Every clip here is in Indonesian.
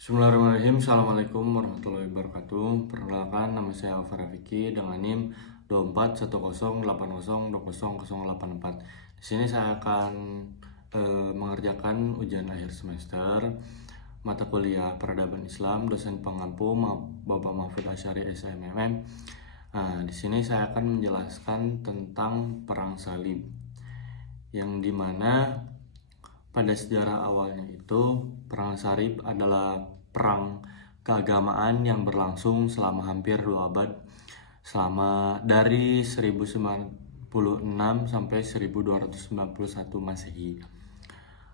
Bismillahirrahmanirrahim. Assalamualaikum warahmatullahi wabarakatuh. Perkenalkan, nama saya Alvara Vicky dengan NIM 241080200084. Di sini saya akan mengerjakan ujian akhir semester mata kuliah Peradaban Islam, dosen pengampu Bapak Mahfud Asyari SMMM. Di sini saya akan menjelaskan tentang Perang Salib, yang dimana pada sejarah awalnya itu Perang Salib adalah perang keagamaan yang berlangsung selama hampir 2 abad, selama dari 1096 sampai 1291 Masehi.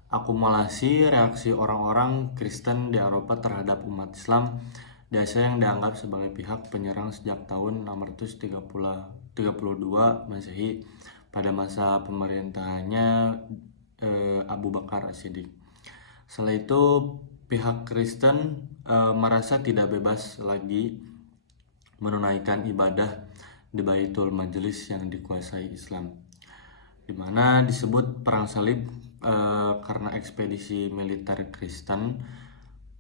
Akumulasi reaksi orang-orang Kristen di Eropa terhadap umat Islam di Asia yang dianggap sebagai pihak penyerang sejak tahun 632 Masehi pada masa pemerintahannya Abu Bakar As-Siddiq. Setelah itu pihak Kristen merasa tidak bebas lagi menunaikan ibadah di Baitul Majlis yang dikuasai Islam, di mana disebut Perang Salib karena ekspedisi militer Kristen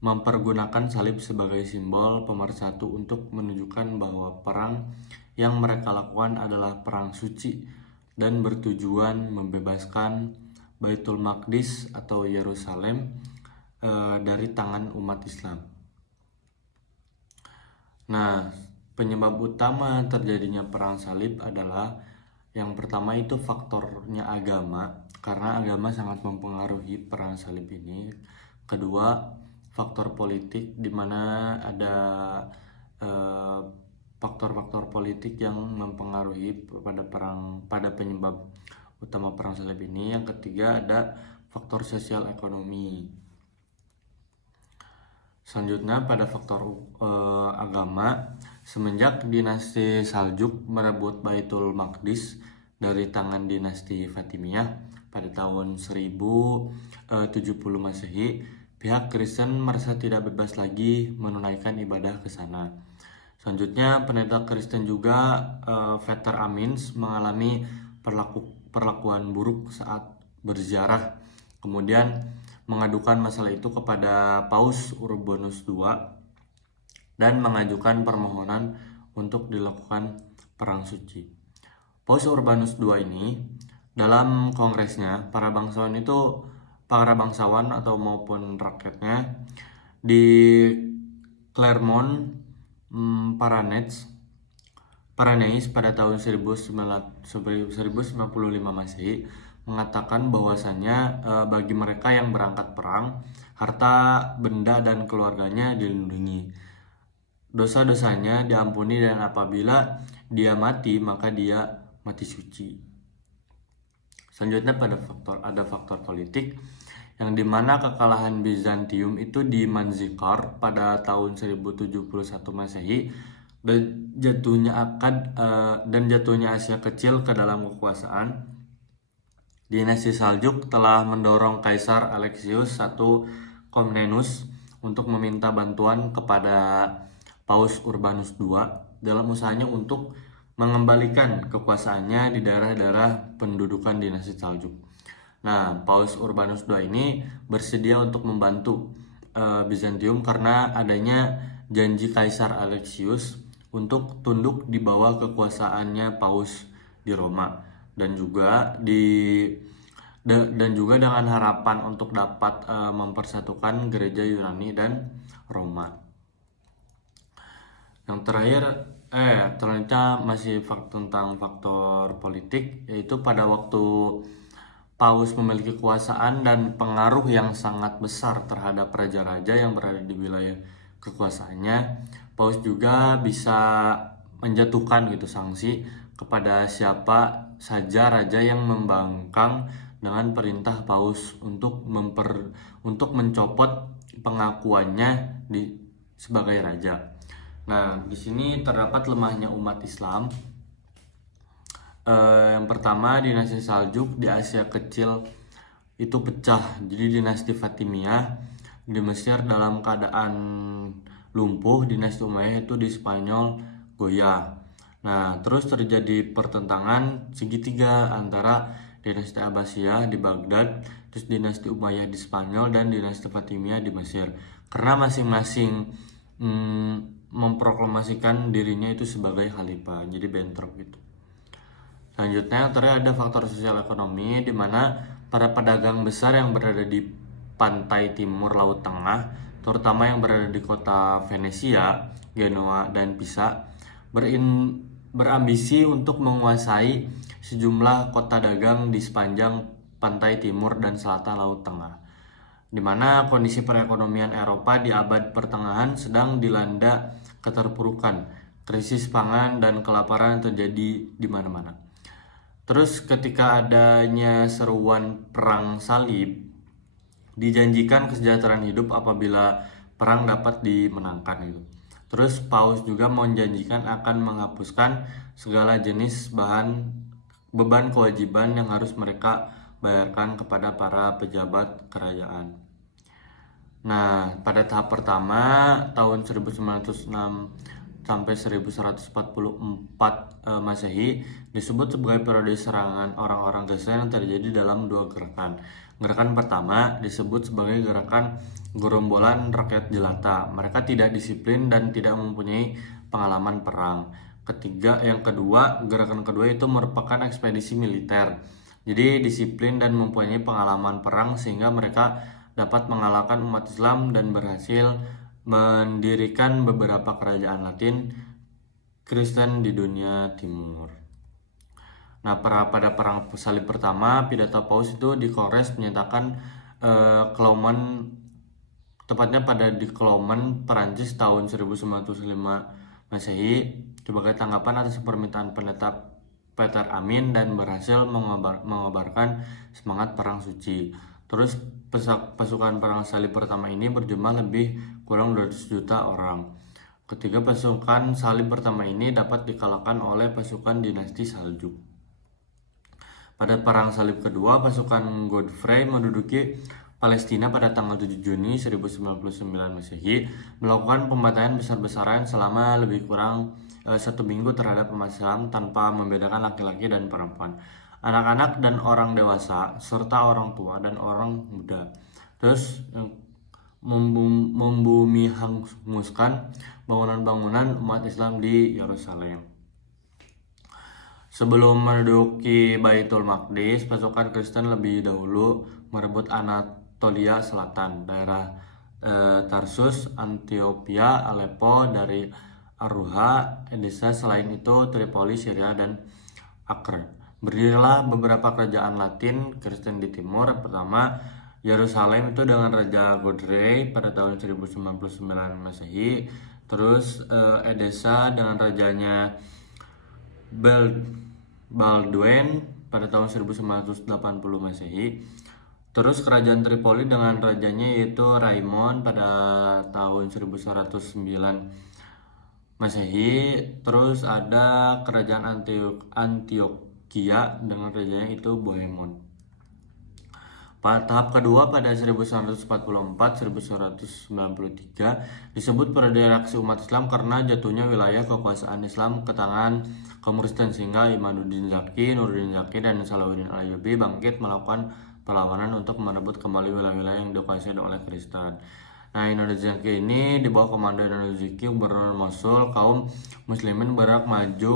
mempergunakan salib sebagai simbol pemersatu untuk menunjukkan bahwa perang yang mereka lakukan adalah perang suci dan bertujuan membebaskan Baitul Maqdis atau Yerusalem dari tangan umat Islam. Nah, penyebab utama terjadinya perang salib adalah yang pertama itu faktornya agama, karena agama sangat mempengaruhi perang salib ini. Kedua, faktor politik, di mana ada faktor-faktor politik yang mempengaruhi pada penyebab utama perang salib ini. Yang ketiga ada faktor sosial ekonomi. Selanjutnya pada faktor agama, semenjak dinasti Saljuk merebut Baitul Maqdis dari tangan dinasti Fatimiyah pada tahun 1070 Masehi, pihak Kristen merasa tidak bebas lagi menunaikan ibadah ke sana. Selanjutnya, pendeta Kristen juga Veter Amins mengalami perlakuan buruk saat berziarah. Kemudian mengadukan masalah itu kepada Paus Urbanus II dan mengajukan permohonan untuk dilakukan perang suci. Paus Urbanus II ini dalam kongresnya para bangsawan atau maupun rakyatnya di Clermont Paranais pada tahun 1095 Masehi mengatakan bahwasannya bagi mereka yang berangkat perang, harta, benda, dan keluarganya dilindungi. Dosa-dosanya diampuni, dan apabila dia mati, maka dia mati suci. Selanjutnya ada faktor politik, yang dimana kekalahan Bizantium itu di Manzikar pada tahun 1071 Masehi dan jatuhnya Asia Kecil ke dalam kekuasaan. Dinasti Saljuk telah mendorong Kaisar Alexius I Komnenus untuk meminta bantuan kepada Paus Urbanus II dalam usahanya untuk mengembalikan kekuasaannya di daerah-daerah pendudukan dinasti Saljuk. Nah, Paus Urbanus II ini bersedia untuk membantu Bizantium karena adanya janji Kaisar Alexius untuk tunduk di bawah kekuasaannya Paus di Roma, dan juga dengan harapan untuk dapat mempersatukan gereja Yunani dan Roma. Yang terakhir ternyata masih tentang faktor politik, yaitu pada waktu Paus memiliki kekuasaan dan pengaruh yang sangat besar terhadap raja-raja yang berada di wilayah kekuasaannya, Paus juga bisa menjatuhkan sanksi kepada siapa saja raja yang membangkang dengan perintah Paus untuk mencopot pengakuannya sebagai raja. Nah, di sini terdapat lemahnya umat Islam. Yang pertama, dinasti Saljuk di Asia Kecil itu pecah. Jadi dinasti Fatimiyah di Mesir dalam keadaan lumpuh, dinasti Umayyah itu di Spanyol goyah. Nah, terus terjadi pertentangan segitiga antara dinasti Abbasiyah di Baghdad, terus dinasti Umayyah di Spanyol, dan dinasti Fatimiyah di Mesir. karena masing-masing memproklamasikan dirinya itu sebagai khalifah, jadi bentrok gitu. Selanjutnya ternyata ada faktor sosial ekonomi di mana para pedagang besar yang berada di pantai timur Laut Tengah, terutama yang berada di kota Venesia, Genoa, dan Pisa, berambisi untuk menguasai sejumlah kota dagang di sepanjang pantai timur dan selatan Laut Tengah, di mana kondisi perekonomian Eropa di abad pertengahan sedang dilanda keterpurukan, krisis pangan dan kelaparan terjadi di mana-mana. Terus ketika adanya seruan perang salib, dijanjikan kesejahteraan hidup apabila perang dapat dimenangkan gitu. Terus Paus juga menjanjikan akan menghapuskan segala jenis beban kewajiban yang harus mereka bayarkan kepada para pejabat kerajaan. Nah, pada tahap pertama tahun 1906 sampai 1144 Masehi disebut sebagai periode serangan orang-orang Kristen yang terjadi dalam dua gerakan. Gerakan pertama disebut sebagai gerakan gerombolan rakyat jelata. Mereka tidak disiplin dan tidak mempunyai pengalaman perang. Yang kedua, gerakan kedua itu merupakan ekspedisi militer. Jadi disiplin dan mempunyai pengalaman perang sehingga mereka dapat mengalahkan umat Islam dan berhasil mendirikan beberapa kerajaan Latin Kristen di dunia timur. Nah, pada perang salib pertama, pidato Paus itu di Kongres menyatakan Clermont, tepatnya di Clermont, Perancis tahun 1905 Masehi, sebagai tanggapan atas permintaan pendeta Peter Amin dan berhasil mengobarkan semangat perang suci. Terus pasukan perang salib pertama ini berjumlah lebih kurang 200 juta orang. Ketiga pasukan salib pertama ini dapat dikalahkan oleh pasukan dinasti Saljuk. Pada perang salib kedua, pasukan Godfrey menduduki Palestina pada tanggal 7 Juni 1099 Masehi, melakukan pembantaian besar-besaran selama lebih kurang 1 minggu terhadap umat Islam tanpa membedakan laki-laki dan perempuan, anak-anak dan orang dewasa, serta orang tua dan orang muda. Terus membumi hanguskan bangunan-bangunan umat Islam di Yerusalem. Sebelum menduduki Baitul Maqdis, pasukan Kristen lebih dahulu merebut Anatolia Selatan, daerah Tarsus, Antioquia, Aleppo, dari Aruha, Edessa, selain itu Tripoli, Syria, dan Acre. Berdirilah beberapa kerajaan Latin Kristen di timur. Pertama, Yerusalem itu dengan Raja Godfrey pada tahun 1099 Masehi. Terus Edessa dengan rajanya Baldwin pada tahun 1980 Masehi. Terus kerajaan Tripoli dengan rajanya yaitu Raimon pada tahun 1109 Masehi. Terus ada kerajaan Antioquia dengan rajanya itu Bohemond. Pada tahap kedua pada 1944-1993 disebut periode reaksi umat Islam karena jatuhnya wilayah kekuasaan Islam ke tangan kaum Kristen, sehingga Imaduddin Zaki, Nuruddin Zaki, dan Salahuddin Ayyubi bangkit melakukan perlawanan untuk merebut kembali wilayah-wilayah yang dikuasai oleh Kristen. Nah, Indonesia ini di bawah komando Indonesia Gubernur Mosul, kaum muslimin bergerak maju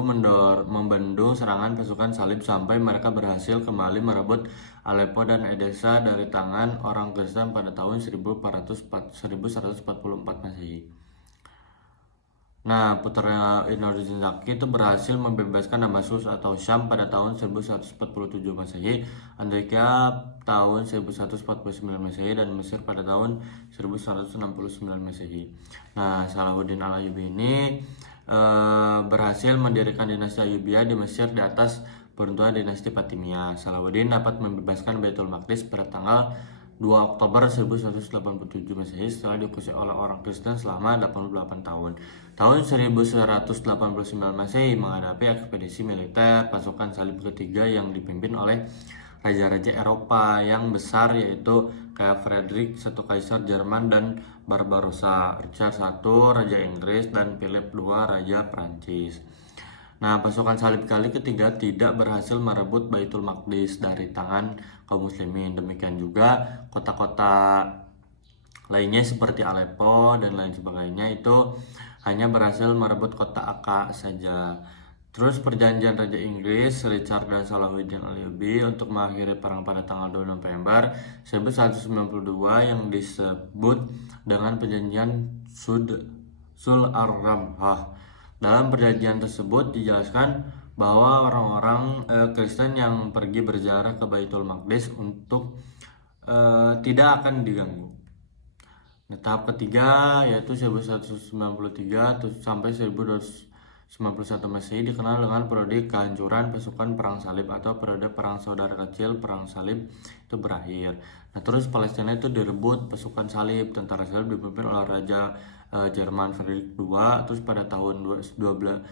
membendung serangan pasukan salib sampai mereka berhasil kembali merebut Aleppo dan Edessa dari tangan orang Kristen pada tahun 1144 Masehi. Nah, putranya Inuddin Zaki itu berhasil membebaskan Damaskus atau Syam pada tahun 1147 Masehi, Antioquia tahun 1149 Masehi, dan Mesir pada tahun 1169 Masehi. Nah, Salahuddin Al-Ayyubi ini berhasil mendirikan dinasti Ayyubiyah di Mesir di atas peruntuhan dinasti Fatimiyah. Salahuddin dapat membebaskan Baitul Maqdis pada tanggal 2 Oktober 1187 Masehi setelah dikuasai oleh orang Kristen selama 88 tahun. Tahun 1189 Masehi menghadapi ekspedisi militer pasukan salib ketiga yang dipimpin oleh raja-raja Eropa yang besar, yaitu kayak Frederick I Kaisar Jerman dan Barbarossa, Richard I Raja Inggris, dan Philip II Raja Prancis. Nah, pasukan salib kali ketiga tidak berhasil merebut Baitul Maqdis dari tangan kaum muslimin. Demikian juga kota-kota lainnya seperti Aleppo dan lain sebagainya itu hanya berhasil merebut kota Akka saja. Terus perjanjian Raja Inggris Richard dan Salahuddin Ayyubi untuk mengakhiri perang pada tanggal 2 November 1192 yang disebut dengan perjanjian Sul Ar-Ramhah. Dalam perjanjian tersebut dijelaskan bahwa orang-orang Kristen yang pergi berziarah ke Baitul Maqdis untuk tidak akan diganggu. Nah, tahap ketiga yaitu 1193 sampai 1291 Masehi dikenal dengan periode kehancuran pasukan perang salib atau periode perang saudara kecil perang salib itu berakhir. Nah, terus Palestina itu direbut pasukan salib, tentara salib dipimpin oleh Raja Jerman Frederick II. Terus pada tahun 1219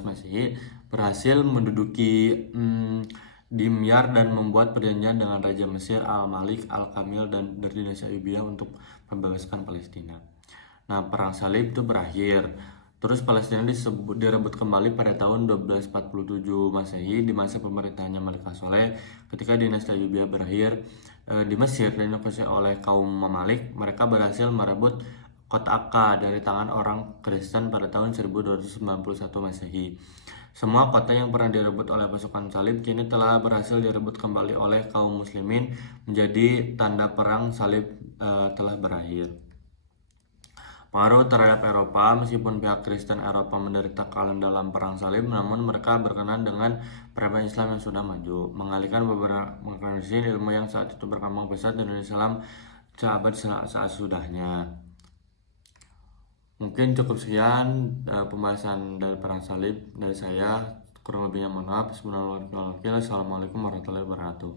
Masehi berhasil menduduki Dimyar dan membuat perjanjian dengan Raja Mesir Al-Malik Al-Kamil dan dari dinasti Ayyubiyah untuk membebaskan Palestina. Nah, perang salib itu berakhir. Terus Palestina direbut kembali pada tahun 1247 Masehi di masa pemerintahannya Malik Saleh. Ketika dinasti Ayyubiyah berakhir di Mesir dan dikuasai oleh kaum Mamalik, mereka berhasil merebut kota Akka dari tangan orang Kristen pada tahun 1291 Masehi. Semua kota yang pernah direbut oleh pasukan salib kini telah berhasil direbut kembali oleh kaum muslimin, menjadi tanda perang salib telah berakhir. Pengaruh terhadap Eropa. Meskipun pihak Kristen Eropa menderita kekalahan dalam perang salib, namun mereka berkenan dengan peradaban Islam yang sudah maju, mengalihkan beberapa ilmu yang saat itu berkembang pesat dan Islam seabad saat sudahnya. Mungkin cukup sekian pembahasan dari perang salib dari saya. Kurang lebihnya mohon maaf. Assalamualaikum warahmatullahi wabarakatuh.